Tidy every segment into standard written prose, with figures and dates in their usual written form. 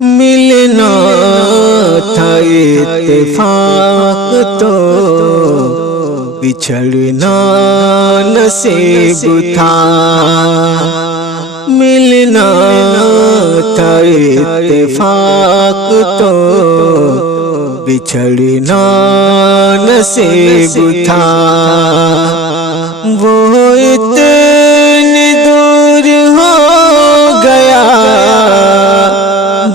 ملنا تھا اتفاق تو بچھڑنا نصیب تھا، ملنا تھا اتفاق تو بچھڑنا نصیب تھا، وہ اتنی دور ہو گیا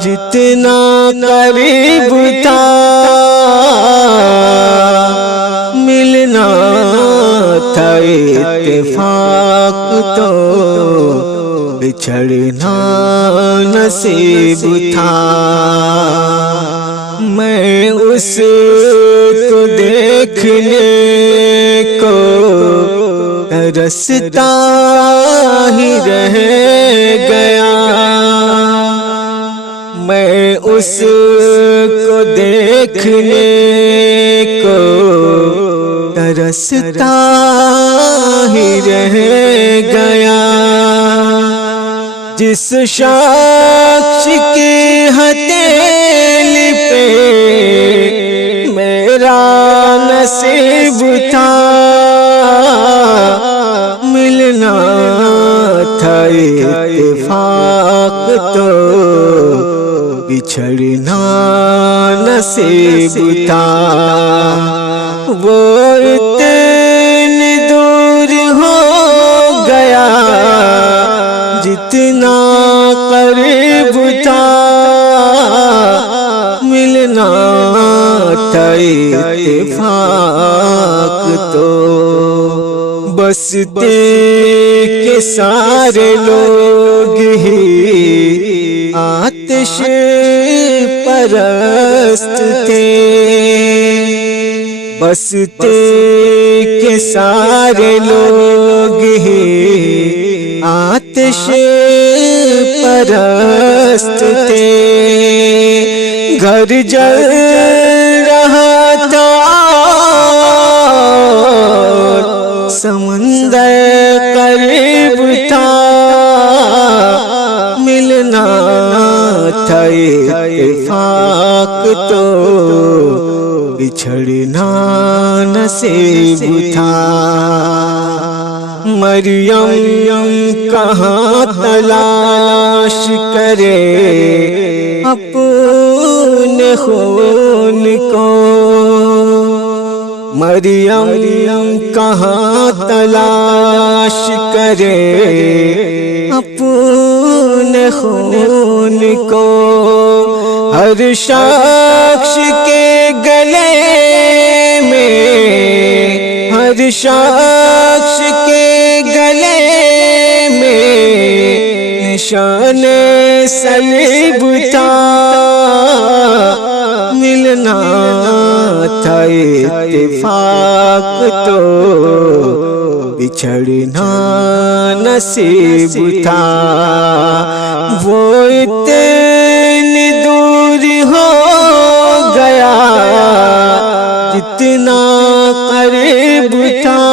جتنا قریب تھا، ملنا تھا اتفاق تو بچھڑنا نصیب تھا، میں اس کو دیکھنے کو ترستا ہی رہ گیا، میں اس کو دیکھنے کو ترستا ہی رہ گیا، جس شخص کی ہتھیلی پہ میرا نصیب تھا، ملنا تھا اتفاق تو بچھڑنا نصیب تھا، وہ اتنی دور ہو گیا جتنا قریب تھا، ملنا تھا اتفاق تو بستے کے سارے لوگ ہی آتش پرست تھے، بستے کے سارے لوگ ہی آتش پرست تھے، گھر جل رہا تھا سمندر قریب تھا، ملنا تھا اتفاق تو بچھڑنا نصیب تھا، مریم کہاں تلاش کرے اپنے خون کو، مریم کہاں تلاش کرے اپنے خون کو، ہر شخص کے گلے میں، ہر شخص کے گلے میں نشان صلیب تھا، ملنا تھا اتفاق تو بچھڑنا نصیب تھا، وہ اتنی دور ہو گیا جتنا قریب تھا،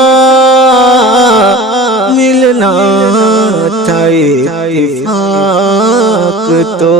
ملنا تھا اتفاق تو